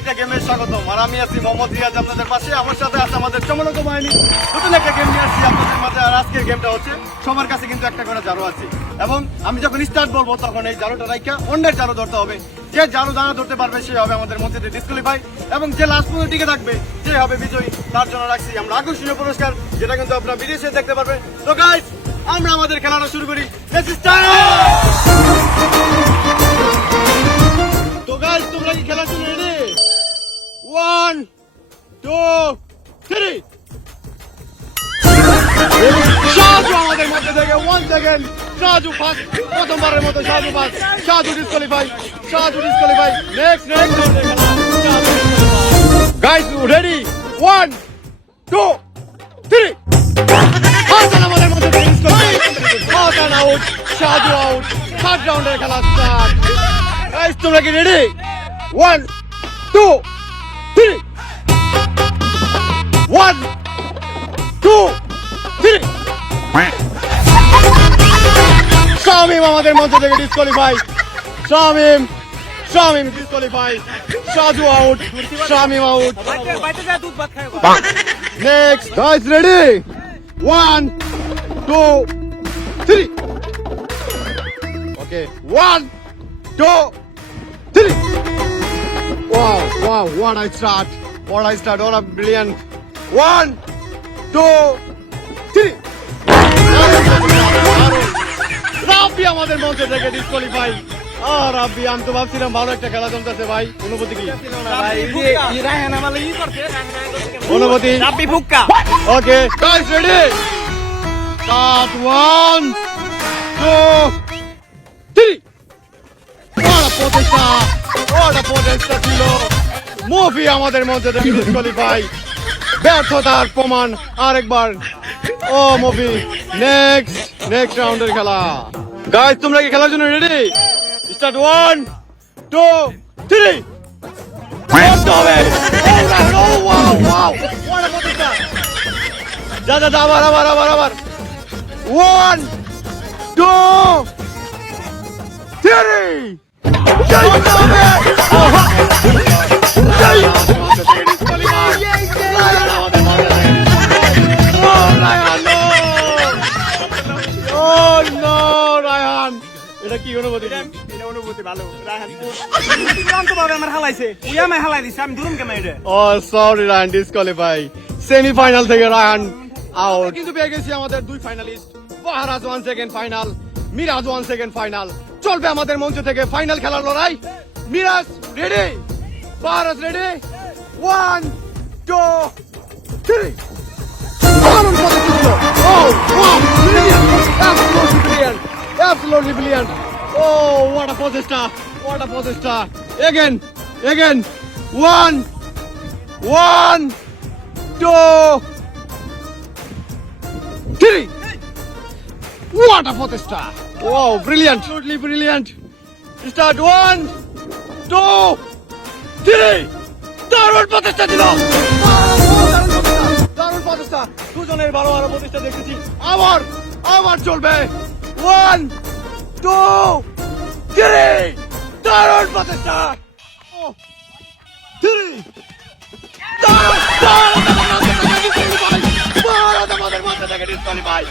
একটা গেমে স্বাগতম। আর আমি আছি মোহাম্মদ রিয়াজ আপনাদের পাশে। আমার সাথে আছে আমাদের চমলক বাহিনী। নতুন একটা গেম নিয়ে আসছি আপনাদের মাঝে। আর আজকের গেমটা হচ্ছে সবার কাছে কিন্তু একটা করে জারু আছে, এবং আমি যখন স্টার্ট বলবো তখন এই জারুটা রাইখা অন্যের জারু ধরতে হবে। যে জারু দানা ধরতে পারবে সে হবে আমাদের মধ্যে ডিসকোয়ালিফাই, এবং যে লাস্ট পর্যন্ত টিকে থাকবে সে হবে বিজয়ী। তার জন্য রাখছি আমরা আকর্ষণীয় পুরস্কার, যেটা কিন্তু আপনারা ভিডিওতে দেখতে পারবেন। তো গাইস, আমরা আমাদের খেলাটা শুরু করি। Let's start. তো গাইস, তোমরা কি খেলার জন্য রেডি? 1 2 3। সাজু আমাদের মধ্যে থেকে 1 সেকেন্ড। সাজু ফার্স্ট, প্রথমবারের মতো Saju first. Saju disqualify. Next guys, ready? 1 2 3। Hasan আমাদের মধ্যে থেকে disqualify. Hasan out, Saju out. Third রাউন্ডের খেলা স্টার্ট। গাইস, তোমরা কি রেডি? 1 2 3। 1 2 3। শামিম আমাদের মধ্যে থেকে disqualify. Shamim disqualify. Saju out, Shamim out. Next guys, ready? 1 2 3। Okay, 1 2 3। Wow, what a start, what a brilliant. 1 2 3। রাব্বি আমাদের মঞ্চে থেকে ডিসকোয়ালিফাই। রাব্বি, আমি তো ভাবছিলাম ভালো একটা খেলা চলতেছে ভাই। অনুভূতি কি? অনুভূতি রাব্বি ফুক্কা। Okay guys, ready? স্টার্ট। 1 2 3। ওটা প্রচেষ্টা ছিল। মুভি আমাদের মধ্যে থেকে ডিসকোয়ালিফাই। ব্যর্থতার প্রমাণ আরেকবার। ও মুভি। নেক্সট রাউন্ডের খেলা। গাইস, তোমরা কি খেলার জন্য রেডি? স্টার্ট। 1 2 3। আবার 1 2 3। এটা কি অনুভূতি? অনুভূতি ভালো। রায়হান ক্লান্ত ভাবে আমার হালাইছে, ওই আমায় হালাই দিছে, আমি দুরুম কেমন এটা? Oh sorry, Raihan disqualify. Semifinal থেকে রায়হান আউট। কিন্তু পেয়ে গেছি আমাদের দুই finalist. Baharaj 1 second final, Miraj 1 second final. চলবে আমাদের মঞ্চ থেকে ফাইনাল খেলার লড়াই। Miraj ready? Baharaj ready? 1 2 3। Absolutely brilliant. Oh, what a প্রচেষ্টা. Again. 1 2 3. What a প্রচেষ্টা. Wow, brilliant. Absolutely brilliant. Start. 1 2 3. দারুণ প্রচেষ্টা ছিল। দারুণ প্রচেষ্টা। দুজনের ভালো প্রচেষ্টা দেখেছি। আবার চলবে। 1 2 3। দারুণ প্রচেষ্টা। 3। আমাদের মধ্যে থেকে ডিসকোয়ালিফাই।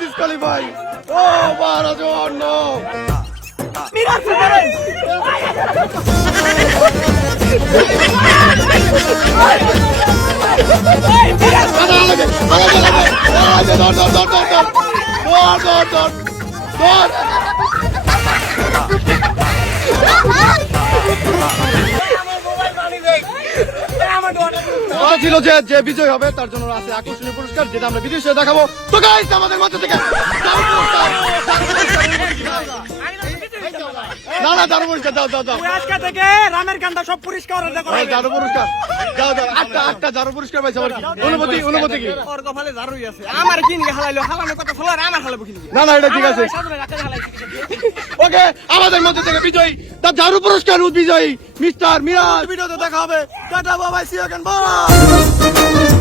ডিসকোয়ালিফাই। ছিল যে বিজয় হবে তার জন্য আছে আকর্ষণীয় পুরস্কার, যেটা আমরা ভিডিও শেষে দেখাবো। তো গাইস, আমাদের মধ্যে থেকে না দারুণ পুরস্কার দাও। আজকে থেকে রামের কান্দা সব পুরস্কার দারুণ পুরস্কার দাও। 8টা দারুণ পুরস্কার পাইছে। অনুভূতি কি? ওর কপালে দারুই আছে। আমার কি নিয়ে হালাইলো, হালানোর কথা ফলো আর আমার হালাবো কি? না এটা ঠিক আছে। ওকে, আমাদের মধ্যে থেকে বিজয়ী, তার দারুণ পুরস্কার বিজয়ী মিস্টার মিরাজ। ভিডিওতে দেখা হবে। Tata, bye bye, see you again, by.